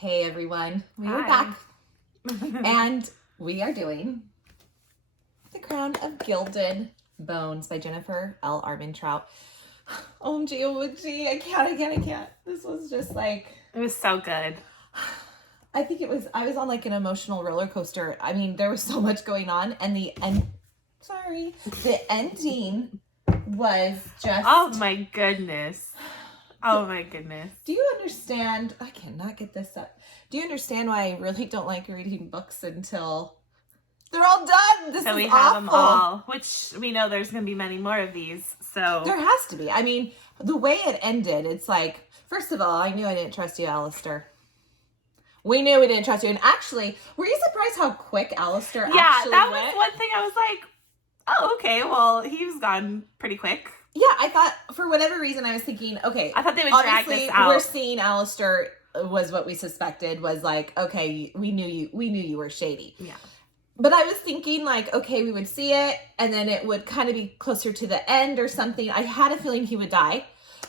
Hey everyone, we are Hi. back and we are doing The Crown of Gilded Bones by Jennifer L. Armentrout. OMG, OMG, I can't. This was just like... It was so good. I was on like an emotional roller coaster. I mean, there was so much going on and the ending was just... Oh my goodness. Oh my goodness. Do you understand? I cannot get this up. Do you understand why I really don't like reading books until they're all done? This So is we awful. have them all, which we know there's going to be many more of these. So There has to be. I mean, the way it ended, it's like, first of all, I knew I didn't trust you, Alistair. We knew we didn't trust you. And actually, were you surprised how quick Alistair actually that went? was one thing I was like, oh, okay, well, he was gone pretty quick. Yeah, I thought, for whatever reason, I was thinking, okay. I thought they would drag this out. We're seeing Alistair was what we suspected, was like, okay, we knew you were shady. Yeah. But I was thinking like, okay, we would see it and then it would kind of be closer to the end or something. I had a feeling he would die,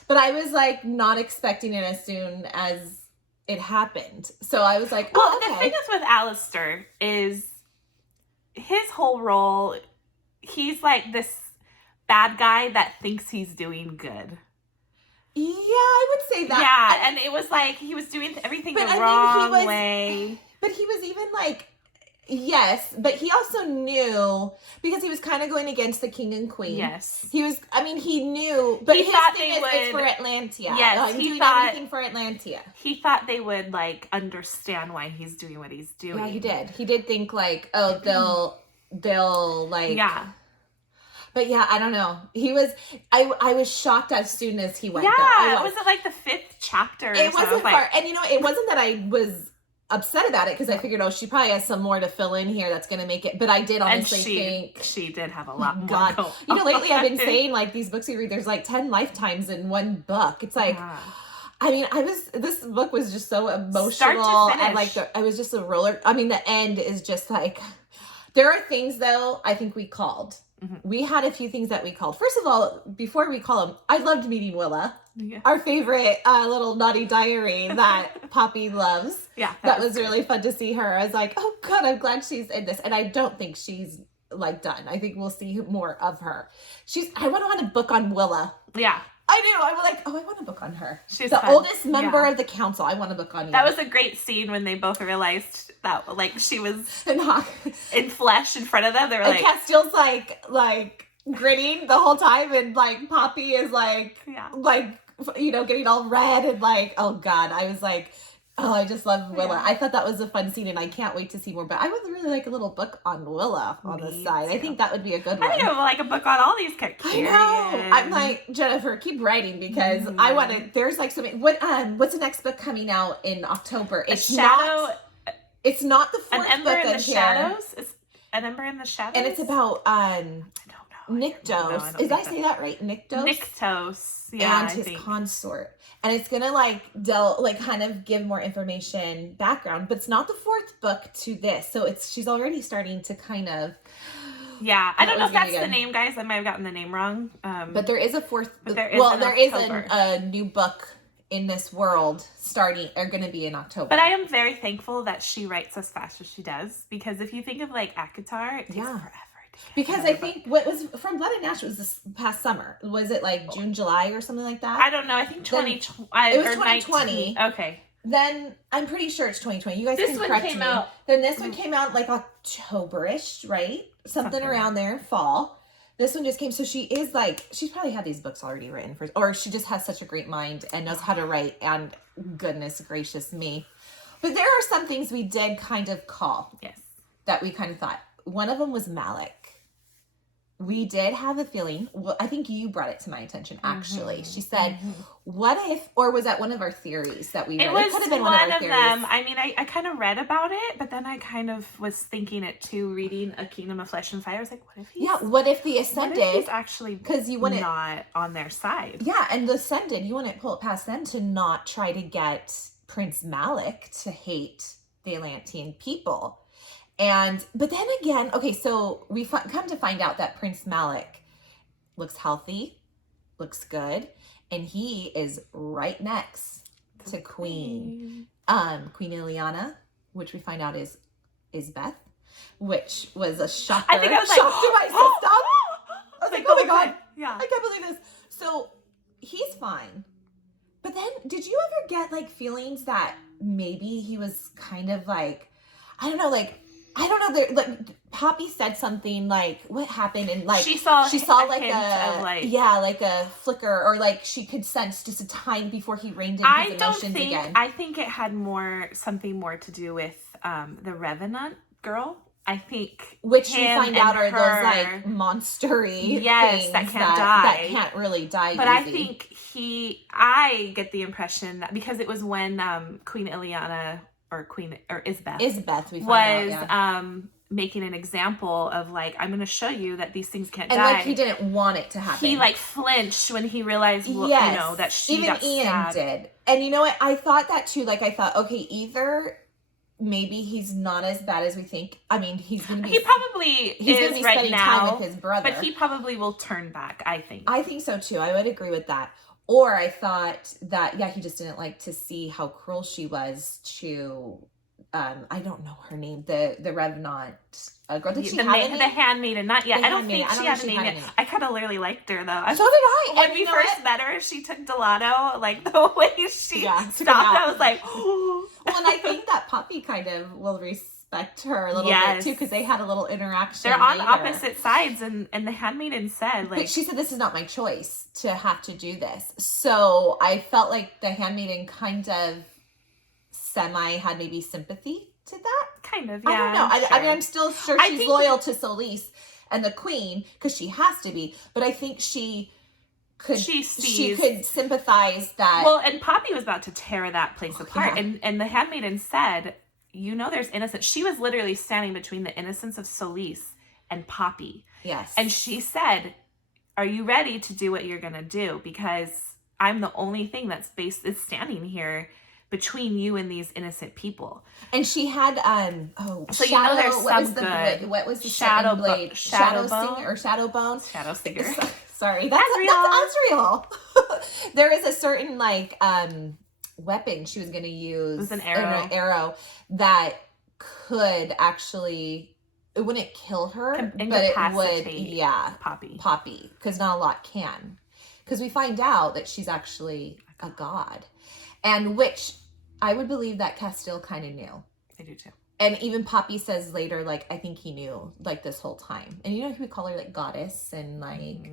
but I was like not expecting it as soon as it happened. So I was like, well, okay. The thing is with Alistair is his whole role, he's like this bad guy that thinks he's doing good. Yeah, I would say that. Yeah, and it was like he was doing everything the wrong way. But he was even like, yes, but he also knew, because he was kind of going against the king and queen. Yes. He was, I mean, he knew, but He his thought thing they is it's would- for Atlantia. Yes, I'm he doing thought- everything for Atlantia. He thought they would like understand why he's doing what he's doing. Yeah, he did. He did think like, oh, they'll like... Yeah. But yeah, I don't know. He was, I was shocked as soon as he went. Yeah, was it like the 5th chapter? It wasn't like, far. And you know, it wasn't that I was upset about it, because I figured, oh, she probably has some more to fill in here that's going to make it. But I did honestly think... she did have a lot more. God. Going You know, lately I've been on. saying like these books you read, there's like 10 lifetimes in one book. It's like... Yeah. I mean, this book was just so emotional. Start to finish. And like, I was just a roller. I mean, the end is just like, there are things though, I think we called. Mm-hmm. We had a few things that we called. First of all, before we call them, I loved meeting Willa. Yeah. Our favorite little naughty diary that Poppy loves. Yeah. That was really fun to see her. I was like, oh God, I'm glad she's in this. And I don't think she's like done. I think we'll see more of her. I want a book on Willa. Yeah. I do. I'm like, oh, I want a book on her. She's the fun. oldest member of the council. I want a book on you. That was a great scene when they both realized that like she was and Hawk in flesh in front of them. They were and like, Castiel's like grinning the whole time, and like Poppy is like getting all red and like, oh God. I was like, oh, I just love Willa. Yeah. I thought that was a fun scene, and I can't wait to see more. But I would really like a little book on Willa on the side. Too. I think that would be a good one. I think I would like a book on all these characters. I know. I'm like, Jennifer, keep writing, because I want to. There's like so many. What's the next book coming out in October? It's not the fourth An Ember book in the here. Shadows. It's An Ember in the Shadows, And it's about I don't know. Nyktos. Did I say that right? Nyktos. Nyktos. Yeah, and his consort. And it's gonna kind of give more information background, but it's not the fourth book to this. So she's already starting to kind of. Yeah, I don't know if that's the good. name, guys. I might have gotten the name wrong. But there is a fourth. But there is a new book in this world going to be in October. But I am very thankful that she writes as fast as she does, because if you think of like ACOTAR, it takes forever. Because I think what was From Blood and Ash was this past summer. Was it like June, July or something like that? I don't know. I think 2020. It was 2020. Okay. Then I'm pretty sure it's 2020. You guys This can one correct came me. out- Then this one came out like October-ish, right? Something around there, fall. This one just came. So she's probably had these books already written or she just has such a great mind and knows how to write, and goodness gracious me. But there are some things we did kind of call. Yes. That we kind of thought. One of them was Malik. We did have a feeling. Well, I think you brought it to my attention, actually. Mm-hmm. She said, what if, or was that one of our theories that we read? It was could have been one one of our of theories. them. I mean, I kind of read about it, but then I kind of was thinking it too, reading A Kingdom of Flesh and Fire. I was like, what if he's... Yeah, what if the What Ascended... if he's actually because you wouldn't... not on their side? Yeah, and the Ascended, you wouldn't pull it past them to not try to get Prince Malik to hate the Atlantean people. But then again, okay, so we come to find out that Prince Malik looks healthy, looks good, and he is right next to Queen Queen Ileana, which we find out is Beth, which was a shocker. I think I was like, shock to my system. I was like, oh my God. Yeah. I can't believe this. So he's fine. But then did you ever get like feelings that maybe he was kind of like, I don't know, like Poppy said something like, what happened? And like, she saw like a flicker, or like she could sense just a tiny before he reined in his emotions again. I think it had something more to do with the Revenant girl. I think, which we find out are those like monstery things that can't die, that can't really die. But easy. I get the impression that because it was when Queen Ileana or Isbeth we find out, making an example of like, I'm going to show you that these things can't die. And like he didn't want it to happen. He like flinched when he realized, that she even got Ian stabbed. did. And you know what? I thought that too. Like I thought, okay, either maybe he's not as bad as we think. I mean, he's going to be. He probably is be right spending now time with his brother, but he probably will turn back. I think. I think so too. I would agree with that. Or I thought that he just didn't like to see how cruel she was to. I don't know her name. The Revenant girl. Did she have a name? The handmaiden, not yet. I don't think she had a name yet. I kind of literally liked her though. So did I. When we first met her, she took Delano, like the way she stopped. I was like, well, and I think that Poppy kind of will respect her a little bit too, because they had a little interaction. They're on opposite sides, and the handmaiden said, like, but she said, "This is not my choice to have to do this." So I felt like the handmaiden kind of semi had maybe sympathy to that. Kind of, yeah. I don't know. Sure. I mean, I'm still sure she's loyal to Solis and the Queen because she has to be. But I think she could sympathize that. Well, and Poppy was about to tear that place apart, and the handmaiden said, there's innocence. She was literally standing between the innocence of Solis and Poppy. Yes. And she said, are you ready to do what you're going to do? Because I'm the only thing that's standing here between you and these innocent people. And she had so shadow, there's some good. What was the shadow blade? Shadow bone? Shadow Singer. Sorry, that's real. There is a certain weapon she was going to use. It was an arrow. An arrow that could actually, it wouldn't kill her, but it would, Poppy, because not a lot can. Because we find out that she's actually a god. And which I would believe that Castile kind of knew. I do too. And even Poppy says later, like, I think he knew, like, this whole time. And you know, he would call her, like, goddess and, like,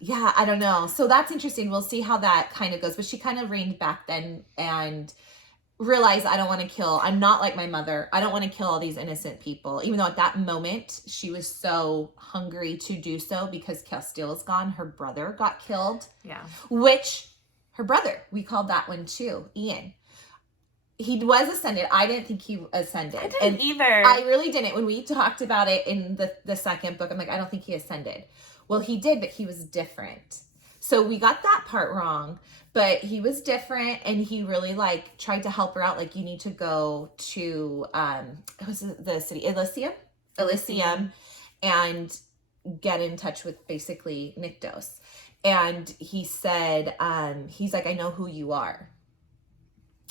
yeah, I don't know. So that's interesting. We'll see how that kind of goes. But she kind of reined back then and realized, I don't want to kill. I'm not like my mother. I don't want to kill all these innocent people. Even though at that moment, she was so hungry to do so because Castile is gone. Her brother got killed. Yeah. Which, her brother, we called that one too, Ian. He was ascended. I didn't think he ascended. I didn't either. I really didn't. When we talked about it in the second book, I'm like, I don't think he ascended. Well, he did, but he was different. So we got that part wrong. But he was different, and he really, like, tried to help her out. Like, you need to go to, it was the city, Elysium, and get in touch with, basically, Nyktos. And he said, he's like, I know who you are.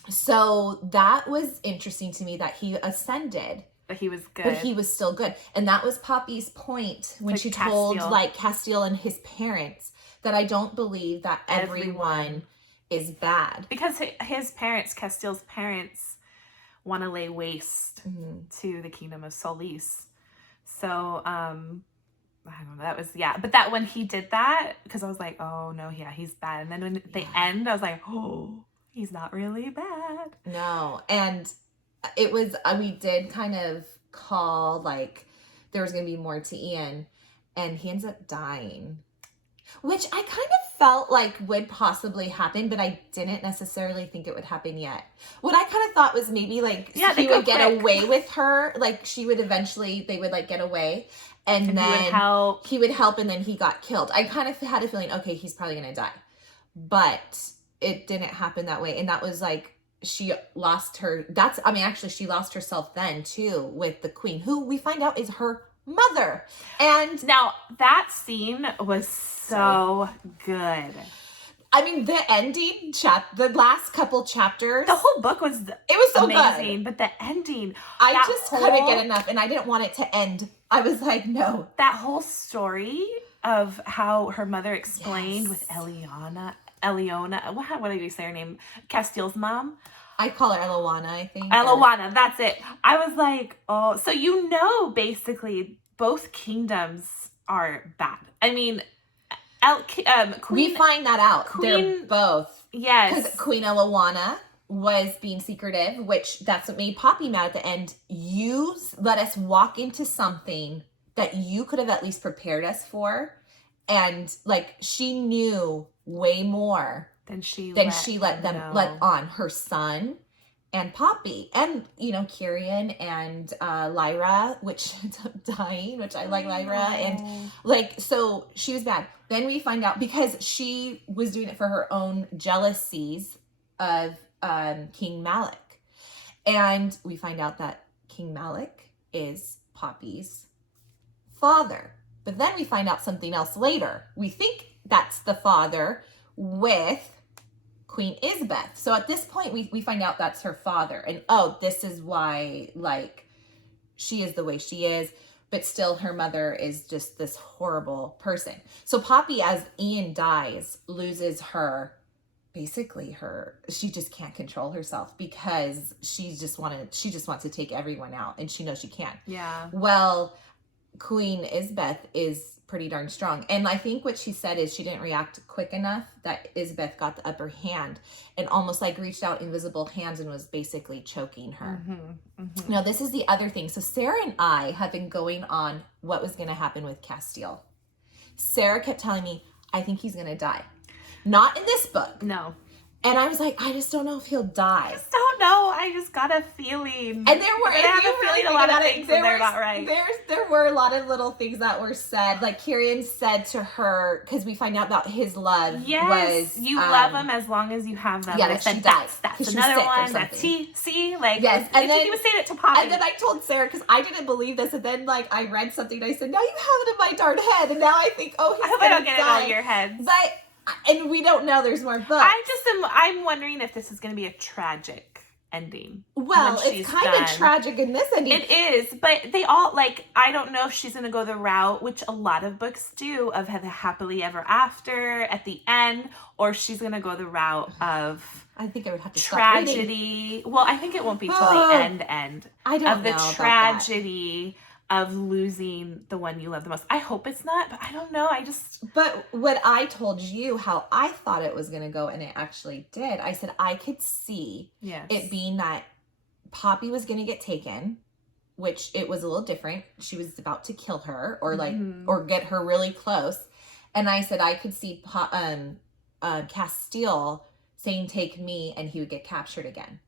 So that was interesting to me that he ascended. But he was good. But he was still good. And that was Poppy's point when she told, like, Castile and his parents that I don't believe that everyone is bad. Because his parents, Castile's parents, want to lay waste to the kingdom of Solis. So, I don't know. That was, but that when he did that, because I was like, oh no, he's bad. And then when they end, I was like, oh, he's not really bad. No. And it was, we did kind of call, like, there was going to be more to Ian, and he ends up dying. Which I kind of felt like would possibly happen, but I didn't necessarily think it would happen yet. What I kind of thought was maybe, like, he would get away with her. Like, she would eventually, they would, like, get away. And then he would help, and then he got killed. I kind of had a feeling, okay, he's probably going to die. But it didn't happen that way. And that was, like, she lost her, actually, she lost herself then, too, with the queen, who we find out is her mother. And now, that scene was so good. I mean, the ending the last couple chapters. The whole book was so amazing, good. but the ending, I just couldn't get enough, and I didn't want it to end. I was like, no. That whole story of how her mother explained with Eliona, what did you say her name? Castile's mom? I call her Elowana, I think. Elowana, that's it. I was like, oh, so basically both kingdoms are bad. I mean, we find that out. They're both. Yes. Because Queen Elowana was being secretive, which that's what made Poppy mad at the end. You let us walk into something that you could have at least prepared us for. And like, she knew way more than she let on her son and Poppy and, Kyrian and Lyra, which ends up dying, which I like Lyra. And like, so she was bad. Then we find out because she was doing it for her own jealousies of King Malik. And we find out that King Malik is Poppy's father. But then we find out something else later. We think that's the father with Queen Isbeth. So at this point, we find out that's her father. And, this is why, like, she is the way she is. But still, her mother is just this horrible person. So Poppy, as Ian dies, loses she just can't control herself because she just wants to take everyone out. And she knows she can't. Yeah. Well, Queen Isbeth is pretty darn strong. And I think what she said is she didn't react quick enough, that Isbeth got the upper hand and almost like reached out invisible hands and was basically choking her. Mm-hmm, mm-hmm. Now, this is the other thing. So Sarah and I have been going on what was going to happen with Castile. Sarah kept telling me, I think he's going to die. Not in this book. No. And I was like, I just don't know if he'll die. I just don't know. I just got a feeling. And there were, I have a feeling a lot of things that they're not right. There were a lot of little things that were said. Like Kyrian said to her, because we find out about his love. Yes, you love him as long as you have them. Yeah, and I said, that's another one. That's see, like, yes. And then he was saying it to Poppy. And then I told Sarah, because I didn't believe this, and then like I read something and I said, now you have it in my darn head, and now I think, he's I hope I don't get it out of your head. And we don't know, there's more books. I'm wondering if this is going to be a tragic ending. Well, it's kind of tragic in this ending. It is, but they all, like, I don't know if she's going to go the route, which a lot of books do, of have a happily ever after at the end, or she's going to go the route of I think I would have to tragedy. Well, I think it won't be till the end. I don't know of the tragedy of losing the one you love the most. I hope it's not, but I don't know. But when I told you how I thought it was going to go, and it actually did, I said I could see it being that Poppy was going to get taken, which it was a little different. She was about to kill her or or get her really close. And I said I could see Castile saying, take me, and he would get captured again.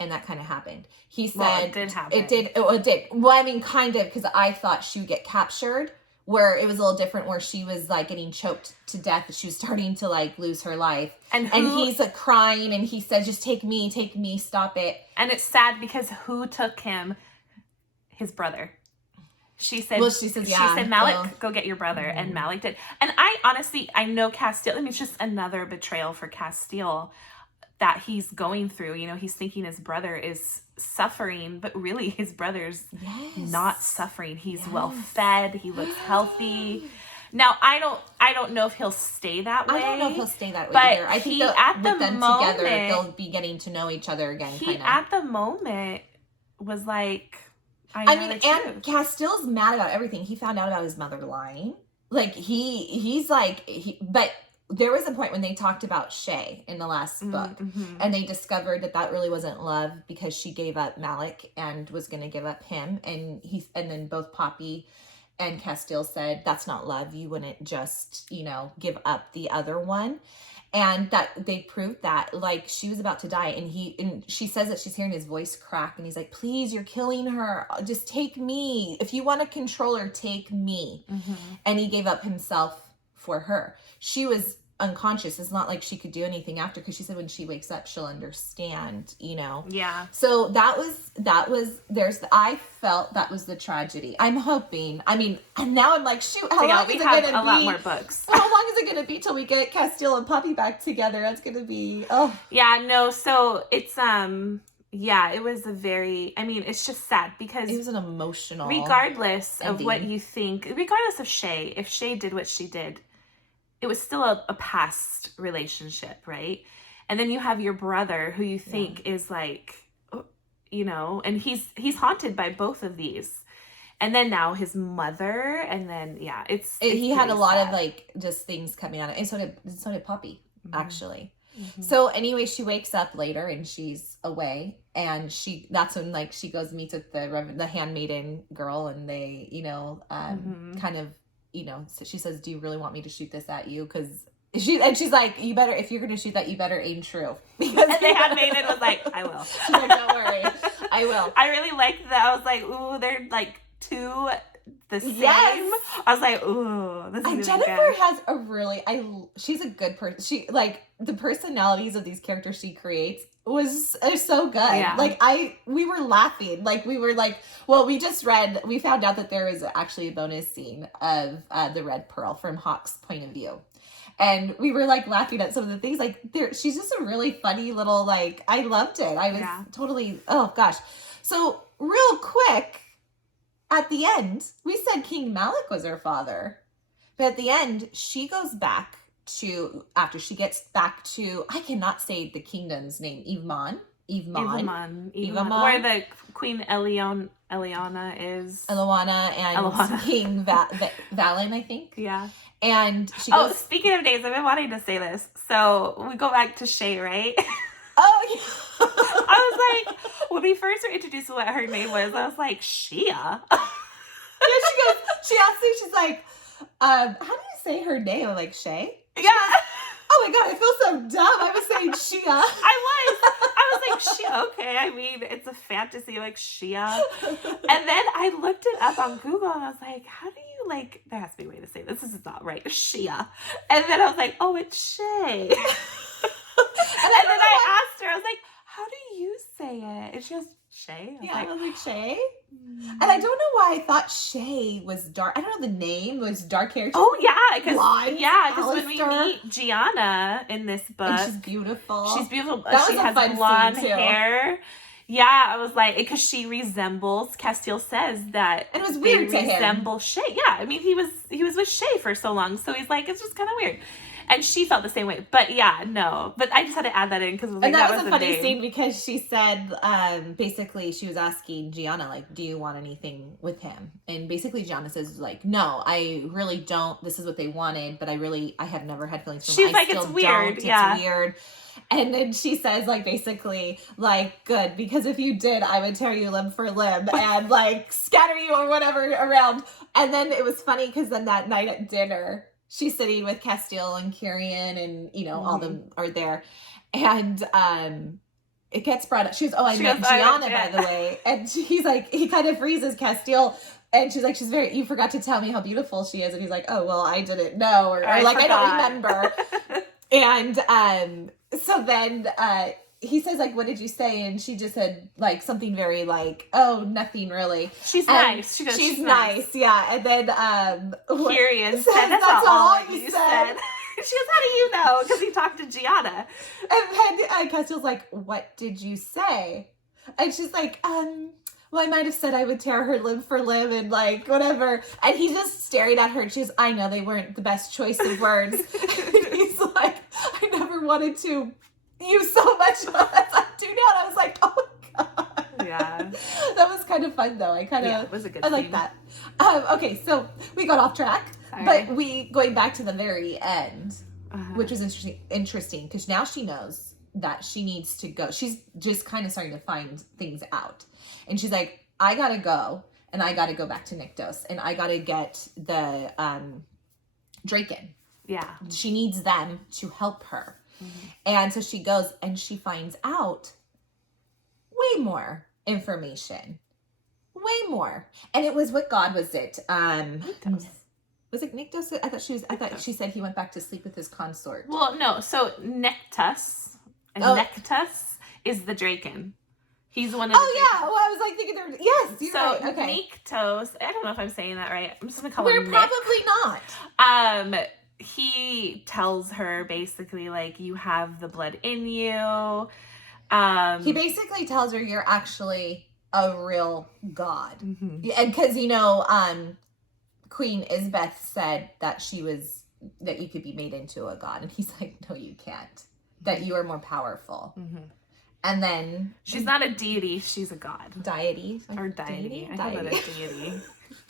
And that kind of happened. He said it did happen. It did. Well, I mean, kind of, because I thought she would get captured, where it was a little different, where she was like getting choked to death. She was starting to like lose her life. And he's like crying, and he said, just take me, stop it. And it's sad because who took him? His brother. She said, Malik, go get your brother. Mm-hmm. And Malik did. And I know Castile, I mean, it's just another betrayal for Castile that he's going through. He's thinking his brother is suffering, but really his brother's not suffering. He's well fed. He looks healthy. Now, I don't know if he'll stay that way. I don't know if he'll stay that way but either. I think with them together, they'll be getting to know each other again. He, at the moment, was like, and Castile's mad about everything. He found out about his mother lying. Like, but there was a point when they talked about Shay in the last book, and they discovered that really wasn't love, because she gave up Malik and was going to give up him. And then both Poppy and Castile said, that's not love. You wouldn't just, give up the other one. And that they proved that, like, she was about to die, and she says that she's hearing his voice crack, and he's like, please, you're killing her. Just take me. If you want to control her, take me. Mm-hmm. And he gave up himself for her. She was unconscious. It's not like she could do anything after, because she said when she wakes up she'll understand, you know. Yeah. So I felt that was the tragedy. I'm hoping, I mean, and now I'm like, shoot, how long is it gonna be? A lot more books. How long is it gonna be till we get Castile and Poppy back together? That's gonna be Yeah, no, so it's yeah, it was a very, I mean, it's just sad because it was an emotional regardless ending. of what you think, regardless of Shay, if Shay did what she did, it was still a past relationship, right? And then you have your brother who you think is like, you know, and he's haunted by both of these. And then now his mother, and then he had a lot sad. of like just things coming out of it. And so did Poppy, actually. Mm-hmm. So anyway, she wakes up later and she's away, and that's when like she goes and meets with the handmaiden girl, and they, you know, kind of, you know, so she says, "Do you really want me to shoot this at you?" Because she's like, "You better, if you're gonna shoot that, you better aim true." Because and the handmaiden was like, "I will." She's like, "Don't worry, I will." I really liked that. I was like, "Ooh, they're like two the same." Yes. I was like, "Ooh, this is really Jennifer good." has a really she's a good person. She like the personalities of these characters she creates are so good. Yeah. Like we were laughing. Like we were like, well, we found out that there is actually a bonus scene of the Red Pearl from Hawk's point of view. And we were like laughing at some of the things. Like she's just a really funny little, like, I loved it. I was totally, oh gosh. So real quick, at the end, we said King Malik was her father. But at the end, she goes back to, after she gets back to, I cannot say the kingdom's name, Yvonne, where the Queen Eliana is. Eliana and King Valen, I think. Yeah. And she goes... Oh, speaking of names, I've been wanting to say this. So we go back to Shay, right? Oh, yeah. I was like, when we first were introduced to what her name was, I was like, Shia. Yeah, she asked me, she's like, how do you say her name? I'm like, Shay? Yeah. Oh my God, I feel so dumb. I was saying Shia. I was like, Shia, okay. I mean, it's a fantasy, like Shia. And then I looked it up on Google and I was like, how do you, like, there has to be a way to say this. This is not right. Shia. And then I was like, oh, it's Shay. And then I asked her, I was like, how do you say it? And she goes, Shay? I was like, Shay? And I don't know why I thought Shay was dark. I don't know, the name was dark hair. Oh, yeah. Because when we Alistair. meet Gianna in this book. And she's beautiful. She has blonde hair. Yeah, I was like, because she resembles, Castile says that and it was weird they to resemble him. Shay. Yeah, I mean, he was with Shay for so long, so he's like, it's just kind of weird. And she felt the same way. But yeah, no. But I just had to add that in because like, that was a funny name. scene because she said, basically, she was asking Gianna, like, do you want anything with him? And basically, Gianna says, like, no, I really don't. This is what they wanted, but I have never had feelings for him. She's like, it's weird. It's weird. And then she says, like, basically, like, good, because if you did, I would tear you limb for limb and, like, scatter you or whatever around. And then it was funny because then that night at dinner, she's sitting with Castile and Kyrian and, you know, all of them are there. And it gets brought up. She met Gianna, by the way. And he's like, he kind of freezes Castile. And she's like, you forgot to tell me how beautiful she is. And he's like, oh, well, I didn't know. Or like, I don't remember. And so then he says, like, what did you say? And she just said, like, something very, like, oh, nothing really. She's nice. She goes, she's nice. Yeah. And then Kyrian said, that's all you said. She goes, how do you know? Because he talked to Gianna. And then Castile's like, what did you say? And she's like, well, I might have said I would tear her limb for limb and, like, whatever. And he's just staring at her. And she's, I know they weren't the best choice of words. And he's like, I never wanted to use so much as I do now. And I was like, oh my God. Yeah. That was kind of fun, though. it was a good I like that. Okay, so we got off track. Sorry. But going back to the very end, which was interesting, because now she knows that she needs to go. She's just kind of starting to find things out. And she's like, I gotta go, and I gotta go back to Nyktos, and I gotta get the Draken. Yeah. She needs them to help her. Mm-hmm. And so she goes, and she finds out way more information. Way more. And it was, what god was it? Was it Nyctos? I thought she said he went back to sleep with his consort. Well, no. So Nyctos, and Nyctos is the Draken. He's one of the yeah. Well, I was like thinking they're... Yes, you're right. Okay. Nyctos, I don't know if I'm saying that right. I'm just going to call him Nick. Probably not. He tells her basically, like, you have the blood in you. He basically tells her you're actually a real god. Mm-hmm. And because, Queen Isbeth said that that you could be made into a god. And he's like, no, you can't. That you are more powerful. Mm-hmm. And then... She's not a deity, she's a god. Deity? Or deity. I call it a deity.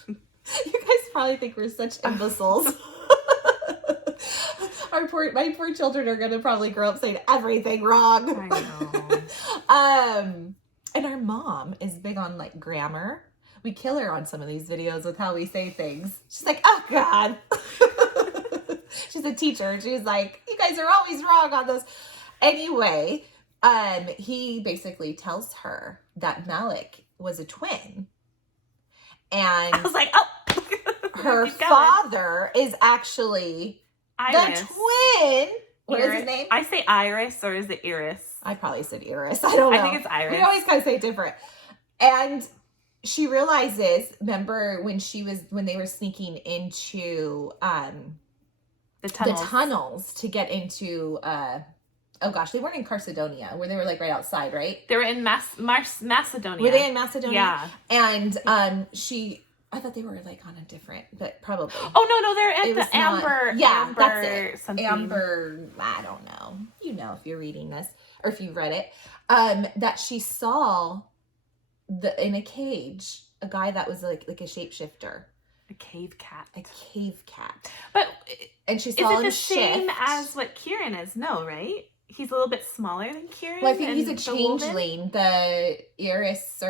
You guys probably think we're such imbeciles. My poor children are going to probably grow up saying everything wrong. I know. And our mom is big on, like, grammar. We kill her on some of these videos with how we say things. She's like, oh, God. She's a teacher. She's like, you guys are always wrong on this. Anyway, he basically tells her that Malik was a twin. And I was like, oh. her father is actually Iris. the twin. What is his name? I say Iris, or is it Iris? I probably said Iris. I don't know. I think it's Iris. We always kind of say it different. And she realizes, remember when they were sneaking into the tunnels to get into oh gosh, they weren't in Carcedonia, where they were like right outside, right? They were in Macedonia. Were they in Macedonia? Yeah. And I thought they were like on a different, but probably. Oh no, they're at the Amber. Yeah, Amber that's it. Something. Amber, I don't know. You know if you're reading this or if you've read it, that she saw in a cage a guy that was like a shapeshifter. A cave cat. A cave cat. And she saw him the same shift. as what Kieran is? No, right? He's a little bit smaller than Kieran. Well, I think he's a changeling. The Iris,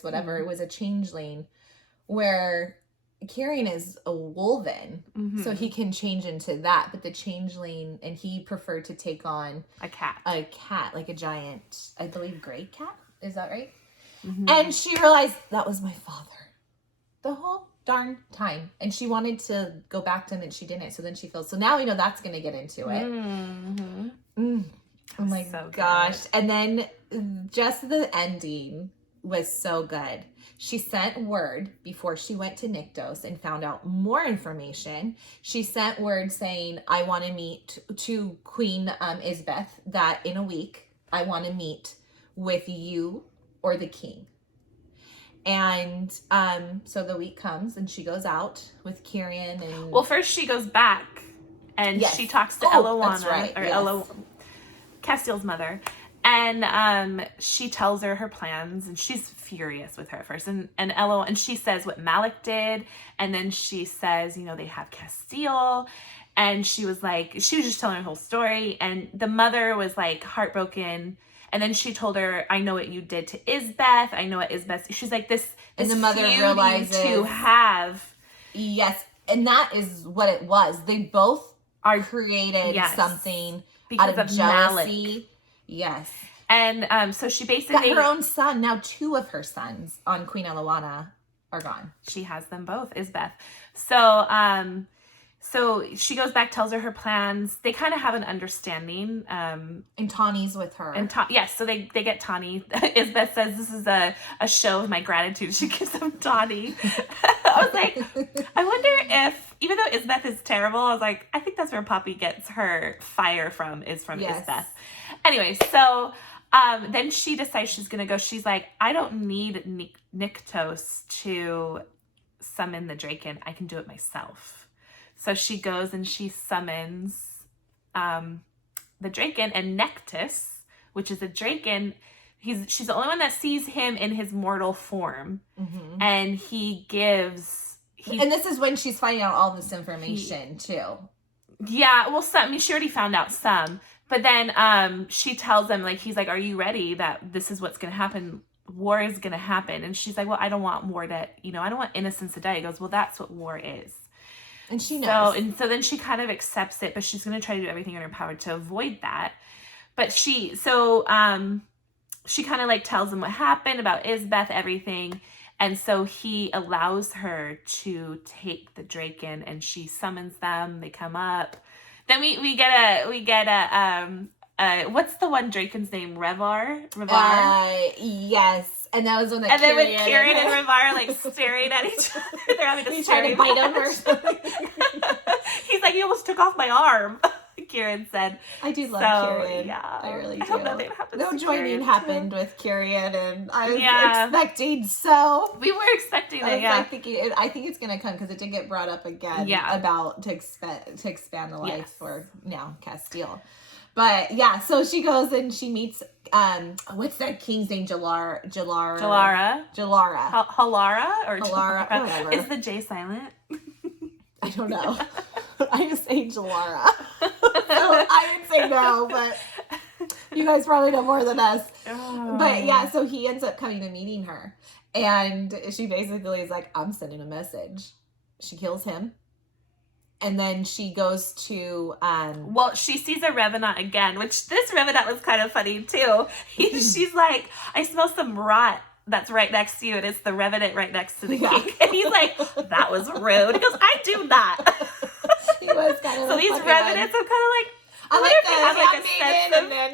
whatever, it was a changeling, where Kieran is a wolven, so he can change into that. But the changeling, and he preferred to take on a cat, like a giant, I believe, gray cat. Is that right? Mm-hmm. And she realized that was my father the whole darn time, and she wanted to go back to him, and she didn't. So then she feels. So now we know that's going to get into it. Mm-hmm. Oh my gosh! And then just the ending was so good. She sent word before she went to Nyctos and found out more information. She sent word saying, I want to meet to Queen Isbeth that in a week, I want to meet with you or the king. And so the week comes and she goes out with Kieran. And well, first she goes back and she talks to Eloana, Castiel's mother. And she tells her plans, and she's furious with her at first. And she says what Malik did, and then she says, they have Castiel, and she was just telling her whole story, and the mother was like heartbroken. And then she told her, I know what you did to Isbeth. I know what Isbeth. She's like, this and the mother realizes to have. Yes, and that is what it was. They both created something because out of jealousy. Malik. Yes. And so she basically... her own son, now 2 of her sons on Queen Eloana are gone. She has them both, Isbeth. So she goes back, tells her plans. They kind of have an understanding. And Tawny's with her. Yes, so they get Tawny. Isbeth says, this is a show of my gratitude. She gives them Tawny. I was like, I wonder if, even though Isbeth is terrible, I was like, I think that's where Poppy gets her fire from Isbeth. Anyway, so then she decides she's going to go. She's like, I don't need Nyctos to summon the Draken. I can do it myself. So she goes and she summons the Draken, and Nyctos, which is a Draken, she's the only one that sees him in his mortal form. Mm-hmm. And and this is when she's finding out all this information too. Yeah, well, she already found out some. But then she tells him, he's like, are you ready that this is what's going to happen? War is going to happen. And she's like, well, I don't want war to, I don't want innocents to die. He goes, well, that's what war is. And she knows. So then she kind of accepts it, but she's going to try to do everything in her power to avoid that. But she kind of tells him what happened about Isbeth, everything. And so he allows her to take the Draken, and she summons them. They come up. Then we get a what's the one Draken's name? Revar? Yes. And that was when and then with Kieran and Revar like staring at each other. They're having to trying to bite him or something. He's like, you almost took off my arm. Kieran said. I do love Kieran. Yeah. I really do. I hope nothing happens no to joining Kieran, happened too. with Kieran, and I was expecting so. We were expecting it, I think it's gonna come because it did get brought up again about to expand the life for now Castile. But yeah, so she goes and she meets what's that king's name? Jalara. Halara, or Halara, whatever. Is the J silent? I don't know. I just say Jalara. So I didn't say no, but you guys probably know more than us. Oh. But yeah, so he ends up coming and meeting her. And she basically is like, I'm sending a message. She kills him. And then she goes to... well, she sees a Revenant again, which this Revenant was kind of funny too. She's like, I smell some rot that's right next to you, and it's the Revenant right next to the king. And he's like, that was rude. He goes, I do not. He was kind of so these Revenants are kind of like, I like they have like a sense of, and then,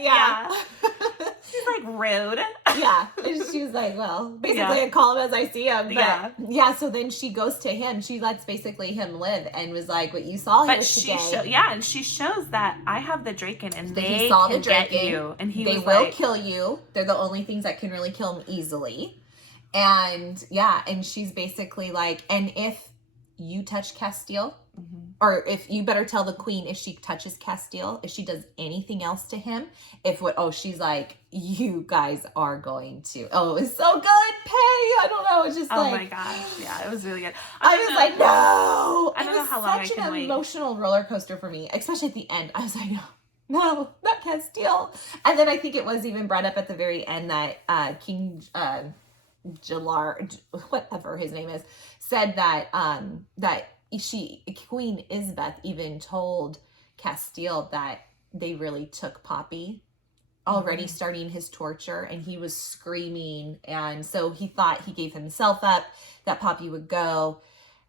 She's like rude. Yeah. And she was like, well, basically I call him as I see him. But yeah, so then she goes to him. She lets basically him live and was like, what you saw here today. And she shows that I have the Draken and they saw can the Draken, get you. And they will kill you. They're the only things that can really kill him easily. And yeah, and she's basically like, and if you touch Castile, or if you better tell the queen if she touches Castile, if she does anything else to him, she's like, you guys are going to. Oh, it's so good, Patty. I don't know. It's just oh my gosh. Yeah, it was really good. I was like, no. I don't know how long I can wait. It was such an emotional roller coaster for me, especially at the end. I was like, no, not Castile. And then I think it was even brought up at the very end that King Jalar, whatever his name is, said that Queen Isbeth even told Castile that they really took Poppy, already starting his torture, and he was screaming, and so he thought he gave himself up, that Poppy would go,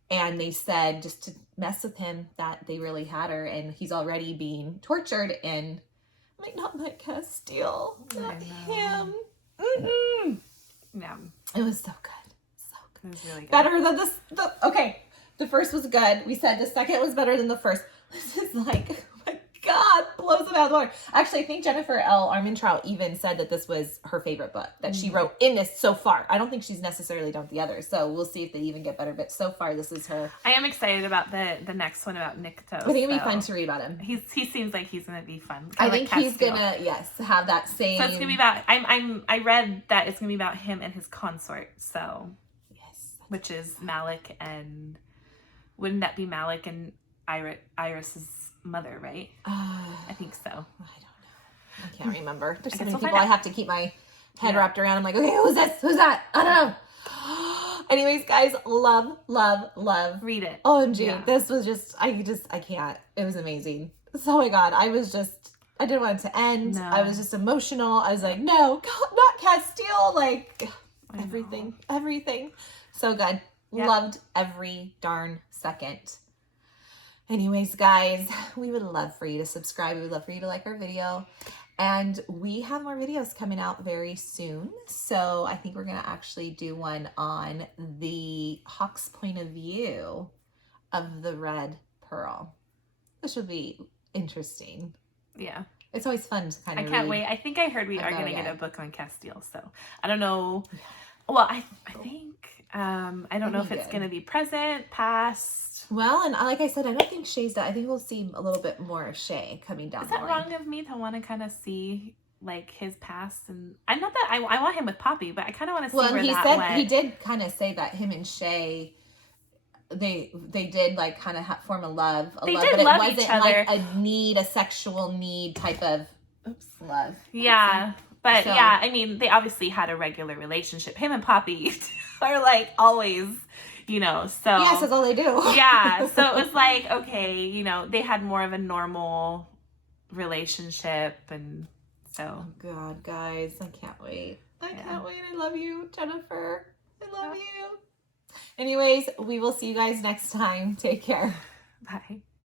and they said just to mess with him that they really had her, and he's already being tortured, and I'm like, not like Castile, not him. Mm-mm. Yeah, it was so good, so good. It was really good. Better than this. Okay. The first was good. We said the second was better than the first. This is like, oh my God, blows it out of the water. Actually, I think Jennifer L. Armentrout even said that this was her favorite book that she wrote in this so far. I don't think she's necessarily done with the others, so we'll see if they even get better. But so far, this is her. I am excited about the next one about Niktos. I think it'll be fun to read about him. He seems like he's gonna be fun. I think he's gonna have that same. So it's gonna be about. I read that it's gonna be about him and his consort. So which is Malik and. Wouldn't that be Malik and Iris's mother, right? I think so. I don't know. I can't remember. There's so many people I have to keep my head wrapped around. I'm like, okay, who's this? Who's that? I don't know. Anyways, guys, love. Read it. OMG. Yeah. This was just, I can't. It was amazing. So, oh my God. I didn't want it to end. No. I was just emotional. I was like, no, God, not Castile. Like, everything. So good. Yep. Loved every darn second. Anyways, guys, we would love for you to subscribe. We would love for you to like our video. And we have more videos coming out very soon. So I think we're going to actually do one on the Hawk's point of view of the Red Pearl. This should be interesting. Yeah. It's always fun to kind of I can't wait. I think I heard we are going to get a book on Castile. So I don't know. Well, I think... I don't know if it's going to be present, past. Well, and like I said, I don't think Shay's done. I think we'll see a little bit more of Shay coming down. Is that wrong of me to want to kind of see like his past? And I'm not that I want him with Poppy, but I kind of want to see where that went. He did kind of say that him and Shay, they did like kind of form a love. But it wasn't like a sexual need type of love. Yeah. But yeah, I mean, they obviously had a regular relationship. Him and Poppy are like always, so. Yes, that's all they do. Yeah, so it was like, okay, they had more of a normal relationship, and so. Oh God, guys, I can't wait. I can't wait. I love you, Jennifer. I love you. Anyways, we will see you guys next time. Take care. Bye.